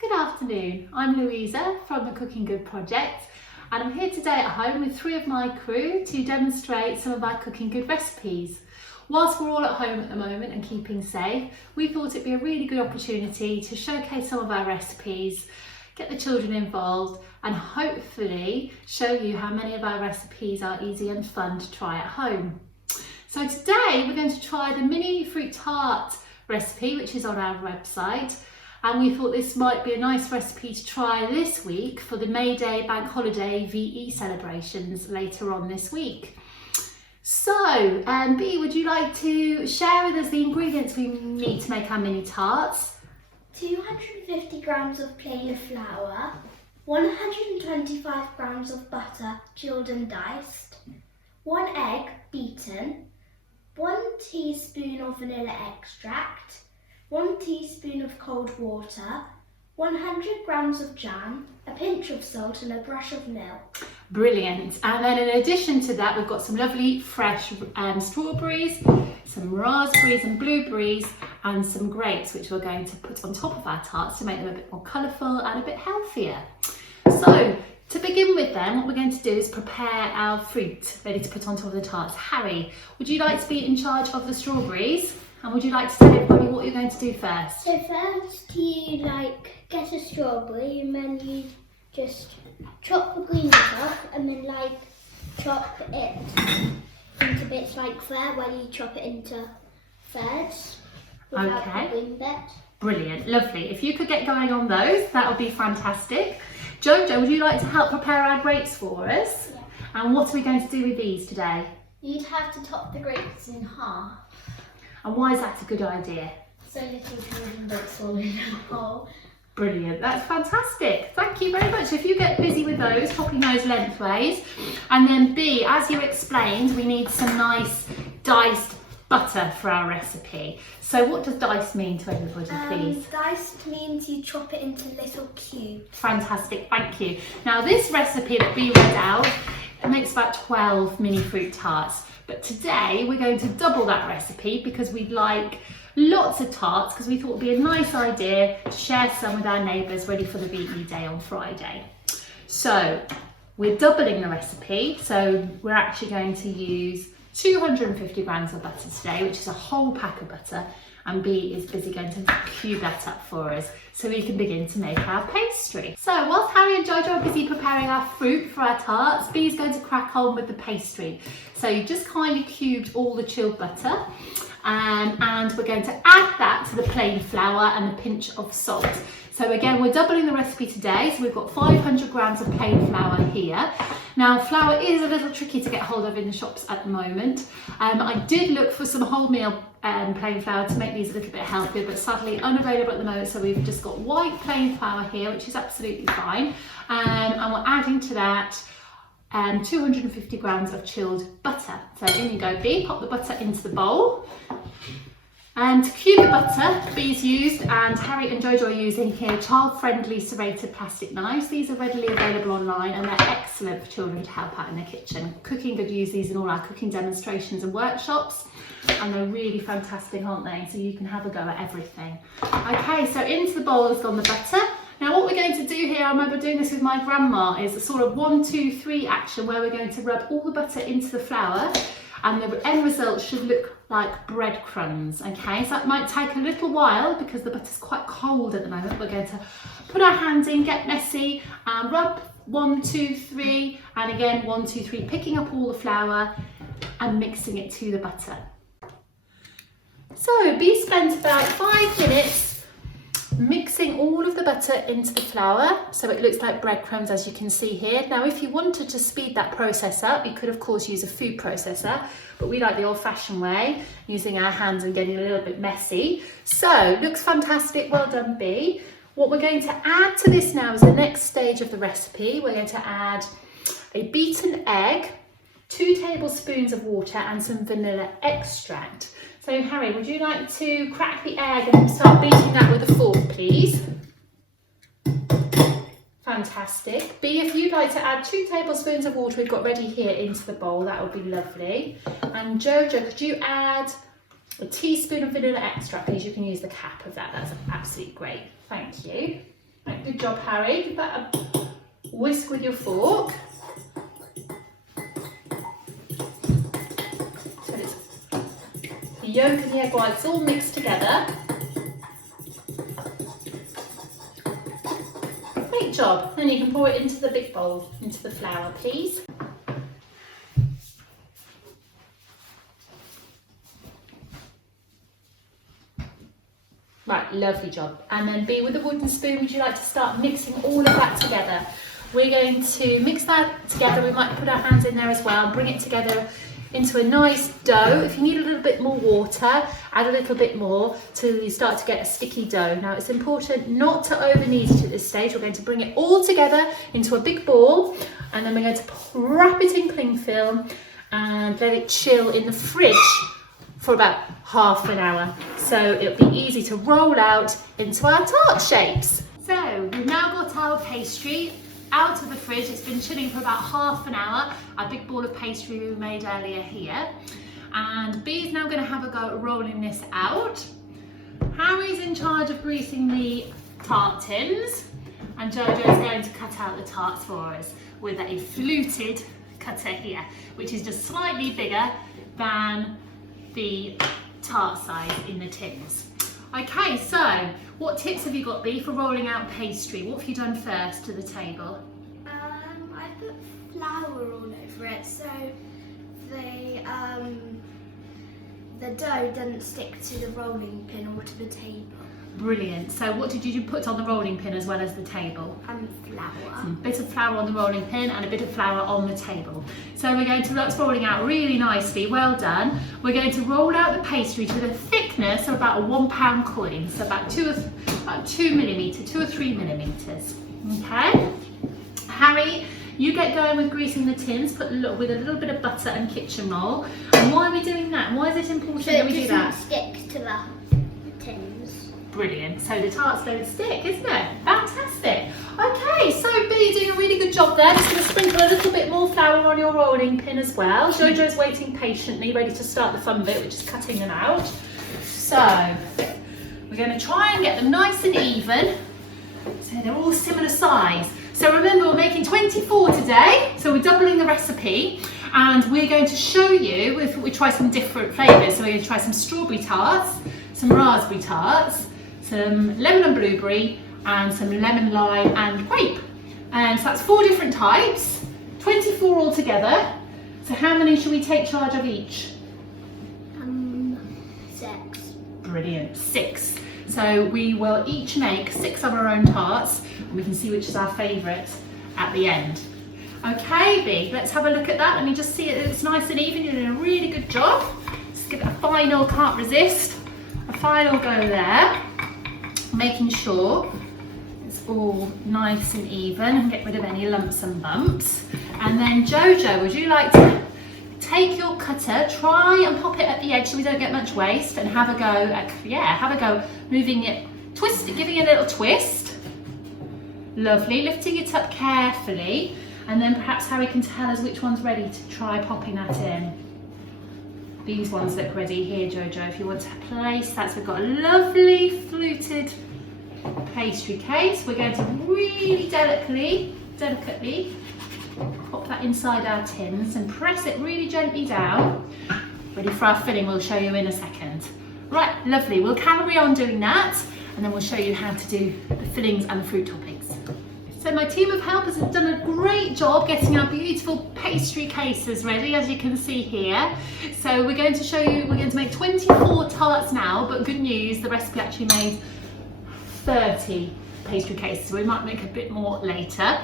Good afternoon, I'm Louisa from the Cooking Good project and I'm here today at home with 3 of my crew to demonstrate some of our Cooking Good recipes. Whilst we're all at home at the moment and keeping safe, we thought it'd be a really good opportunity to showcase some of our recipes, get the children involved and hopefully show you how many of our recipes are easy and fun to try at home. So today we're going to try the mini fruit tart recipe, which is on our website. And we thought this might be a nice recipe to try this week for the May Day Bank Holiday VE celebrations later on this week. So, Bea, would you like to share with us the ingredients we need to make our mini tarts? 250 grams of plain flour, 125 grams of butter chilled and diced, 1 egg beaten, 1 teaspoon of vanilla extract, 1 teaspoon of cold water, 100 grams of jam, a pinch of salt and a brush of milk. Brilliant. And then in addition to that, we've got some lovely fresh strawberries, some raspberries and blueberries and some grapes, which we're going to put on top of our tarts to make them a bit more colourful and a bit healthier. So to begin with then, what we're going to do is prepare our fruit ready to put on top of the tarts. Harry, would you like to be in charge of the strawberries? And would you like to tell everybody what you're going to do first? So first you get a strawberry and then you just chop the greens off and then chop it into bits like that, where you chop it into thirds without the green bit. Brilliant, lovely. If you could get going on those, that would be fantastic. Jojo, would you like to help prepare our grapes for us? Yeah. And what are we going to do with these today? You'd have to top the grapes in half. And why is that a good idea? So little children don't fall in a hole. Brilliant, that's fantastic. Thank you very much. If you get busy with those, topping those lengthways. And then Bea, as you explained, we need some nice diced butter for our recipe. So what does diced mean to everybody, please? Diced means you chop it into little cubes. Fantastic, thank you. Now this recipe that Bea read out, it makes about 12 mini fruit tarts. But today we're going to double that recipe because we'd like lots of tarts, because we thought it would be a nice idea to share some with our neighbours ready for the VE Day on Friday. So we're doubling the recipe, so we're actually going to use 250 grams of butter today, which is a whole pack of butter, and Bea is busy going to cube that up for us so we can begin to make our pastry. So whilst Harry and Jojo are busy preparing our fruit for our tarts, Bea's going to crack on with the pastry. So you just kindly cubed all the chilled butter, and we're going to add that to the plain flour and a pinch of salt. So again, we're doubling the recipe today, so we've got 500 grams of plain flour here. Now, flour is a little tricky to get hold of in the shops at the moment. I did look for some wholemeal plain flour to make these a little bit healthier, but sadly unavailable at the moment, so we've just got white plain flour here, which is absolutely fine. And we're adding to that 250 grams of chilled butter. So in you go, Bea, pop the butter into the bowl. And to cube the butter, Bea's used, and Harry and Jojo are using here, child-friendly serrated plastic knives. These are readily available online and they're excellent for children to help out in the kitchen. Cooking Good use these in all our cooking demonstrations and workshops, and they're really fantastic, aren't they? So you can have a go at everything. Okay, so into the bowl has gone the butter. Now what we're going to do here, I remember doing this with my grandma, is a sort of 1, 2, 3 action where we're going to rub all the butter into the flour, and the end result should look like breadcrumbs, okay? So that might take a little while because the butter's quite cold at the moment. We're going to put our hands in, get messy, and rub 1, 2, 3, and again 1, 2, 3, picking up all the flour and mixing it to the butter. So Bea spent about 5 minutes mixing all of the butter into the flour so it looks like breadcrumbs, as you can see here. Now if you wanted to speed that process up, you could of course use a food processor, but we like the old-fashioned way, using our hands and getting a little bit messy. So looks fantastic, well done Bea. What we're going to add to this now is the next stage of the recipe. We're going to add a beaten egg, 2 tablespoons of water and some vanilla extract. So Harry, would you like to crack the egg and start beating that with a fork, please? Fantastic. Bea, if you'd like to add 2 tablespoons of water we've got ready here into the bowl, that would be lovely. And Jojo, could you add a teaspoon of vanilla extract, please? You can use the cap of that, that's absolutely great. Thank you. Right, good job, Harry. Give that a whisk with your fork. So it's the yolk and the egg whites all mixed together. Great job. Then you can pour it into the big bowl, into the flour, please. Right, lovely job. And then B, with a wooden spoon, would you like to start mixing all of that together? We're going to mix that together. We might put our hands in there as well, bring it together into a nice dough. If you need a little bit more water, add a little bit more till you start to get a sticky dough. Now it's important not to over knead it at this stage. We're going to bring it all together into a big ball, and then we're going to wrap it in cling film and let it chill in the fridge for about half an hour. So it'll be easy to roll out into our tart shapes. So we've now got our pastry out of the fridge. It's been chilling for about half an hour. Our big ball of pastry we made earlier here. And B is now going to have a go at rolling this out. Harry's in charge of greasing the tart tins, and Jojo's going to cut out the tarts for us with a fluted cutter here, which is just slightly bigger than the tart size in the tins. Okay, so what tips have you got, B, for rolling out pastry? What have you done first to the table? I put flour all over it so the dough doesn't stick to the rolling pin or to the table. Brilliant. So what did you put on the rolling pin as well as the table? Flour. A bit of flour on the rolling pin and a bit of flour on the table. So we're going to, that's rolling out really nicely, well done. We're going to roll out the pastry to the thickness of about a £1 coin, so about 2 or 3 millimetres. Okay? Harry, you get going with greasing the tins, with a little bit of butter and kitchen roll. And why are we doing that? Why is it important that we do that? So it doesn't stick to the tins. Brilliant. So the tarts don't stick, isn't it? Fantastic. Okay, so Billy, you're doing a really good job there. Just going to sprinkle a little bit more flour on your rolling pin as well. Jojo's waiting patiently, ready to start the fun bit, which is cutting them out. So we're going to try and get them nice and even, so they're all similar size. So remember, we're making 24 today, so we're doubling the recipe, and we're going to show you if we try some different flavours. So we're going to try some strawberry tarts, some raspberry tarts, some lemon and blueberry, and some lemon, lime and grape. And so that's 4 different types, 24 altogether. So how many should we take charge of each? 6. Brilliant, 6. So we will each make 6 of our own tarts, and we can see which is our favourite at the end. Okay, B, let's have a look at that. Let me just see it, it's nice and even. You're doing a really good job. Just give it a final, can't resist, a final go there. Making sure it's all nice and even and get rid of any lumps and bumps. And then Jojo, would you like to take your cutter, try and pop it at the edge so we don't get much waste, and have a go, have a go moving it, twist it, giving it a little twist. Lovely, lifting it up carefully, and then perhaps Harry can tell us which one's ready to try popping that in. These ones look ready here, Jojo, if you want to place that. So we've got a lovely fluted pastry case. We're going to really delicately pop that inside our tins and press it really gently down. Ready for our filling, we'll show you in a second. Right, lovely, we'll carry on doing that, and then we'll show you how to do the fillings and the fruit toppings. So my team of helpers have done a great job getting our beautiful pastry cases ready, as you can see here. So we're going to show you, we're going to make 24 tarts now, but good news, the recipe actually made 30 pastry cases, so we might make a bit more later.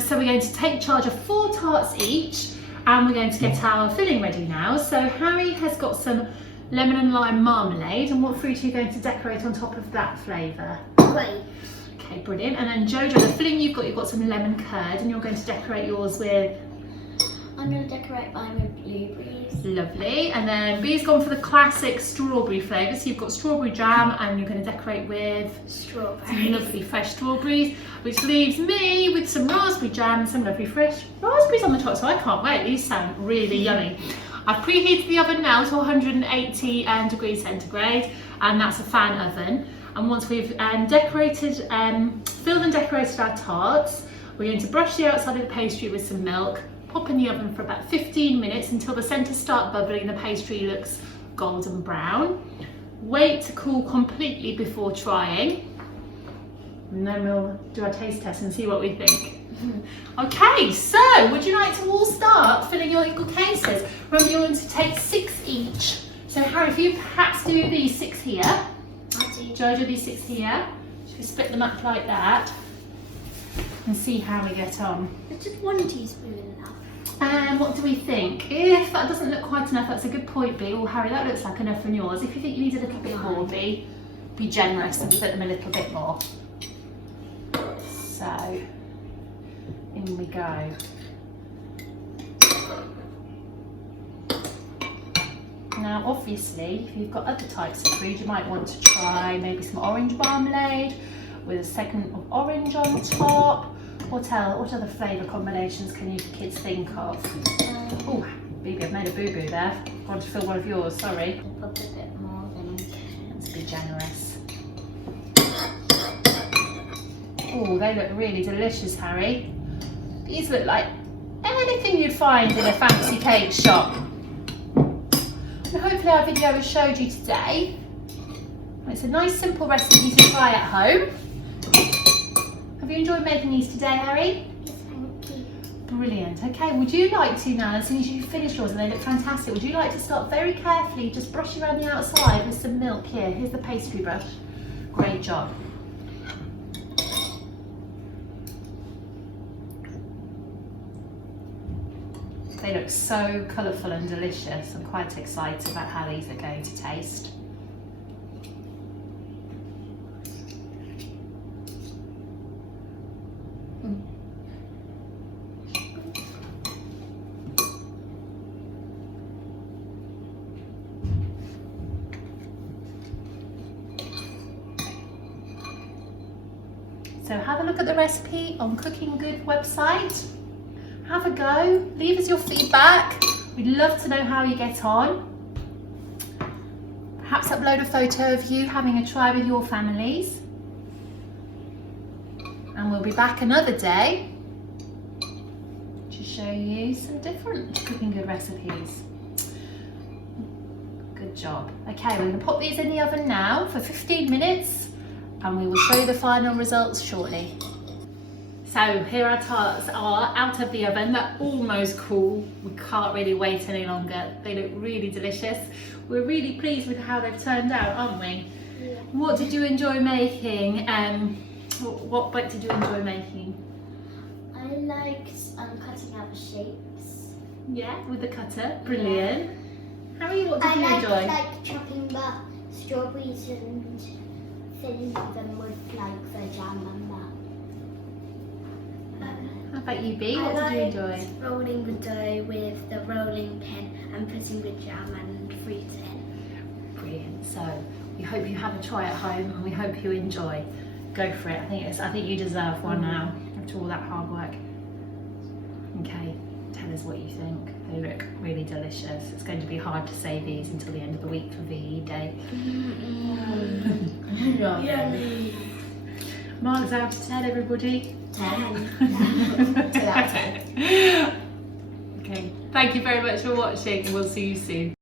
So we're going to take charge of 4 tarts each, and we're going to get our filling ready now. So Harry has got some lemon and lime marmalade, and what fruit are you going to decorate on top of that flavour? Grape. Okay, brilliant. And then Jojo, the filling you've got some lemon curd, and you're going to decorate yours with? I'm going to decorate mine with blueberries. Lovely. And then Bee's gone for the classic strawberry flavour, so you've got strawberry jam, and you're going to decorate with? Strawberries. Some lovely fresh strawberries, which leaves me with some raspberry jam and some lovely fresh raspberries on the top, so I can't wait. These sound really yummy. I've preheated the oven now to 180 degrees centigrade, and that's a fan oven. And once we've filled and decorated our tarts, we're going to brush the outside of the pastry with some milk, pop in the oven for about 15 minutes until the centres start bubbling and the pastry looks golden brown. Wait to cool completely before trying, and then we'll do our taste test and see what we think. Okay, so would you like to all start filling your little cases? Remember, you're going to take 6 each. So Harry, if you perhaps do these 6 here, Jojo these 6 here, should we split them up like that and see how we get on? It's just 1 teaspoon enough. And what do we think? If that doesn't look quite enough, that's a good point, B. Well, Harry, that looks like enough on yours. If you think you need a little bit more, B, be generous and put them a little bit more. So, in we go. Now, obviously, if you've got other types of food, you might want to try maybe some orange marmalade with a second of orange on top. What other flavour combinations can you kids think of? Oh, baby, I've made a boo-boo there. I want to fill one of yours, sorry. Put a bit more in. Let's be generous. Oh, they look really delicious, Harry. These look like anything you'd find in a fancy cake shop. And hopefully our video has showed you today. It's a nice simple recipe to try at home. Have you enjoyed making these today, Harry? Yes, thank you. Brilliant. Okay, would you like to now, as soon as you've finished yours and they look fantastic, would you like to start very carefully just brushing around the outside with some milk here? Here's the pastry brush. Great job. They look so colourful and delicious. I'm quite excited about how these are going to taste. So have a look at the recipe on Cooking Good website. Have a go, leave us your feedback. We'd love to know how you get on. Perhaps upload a photo of you having a try with your families. And we'll be back another day to show you some different Cooking Good recipes. Good job. Okay, we're going to pop these in the oven now for 15 minutes and we will show you the final results shortly. So here our tarts are out of the oven. They're almost cool. We can't really wait any longer. They look really delicious. We're really pleased with how they've turned out, aren't we? Yeah. What did you enjoy making? What bite did you enjoy making? I liked cutting out the shapes. Yeah, with the cutter. Brilliant. Harry, what did you enjoy? I like chopping the strawberries and filling them with like the jam and that. How about you, B? What did you enjoy? Rolling the dough with the rolling pin and putting the jam and fruit in. Brilliant. So we hope you have a try at home and we hope you enjoy. Go for it. I think you deserve one now after all that hard work. Okay, tell us what you think. They look really delicious. It's going to be hard to say these until the end of the week for VE Day. Yummy. Marks out of 10, everybody. 10. 10 out of 10. Okay, thank you very much for watching. We'll see you soon.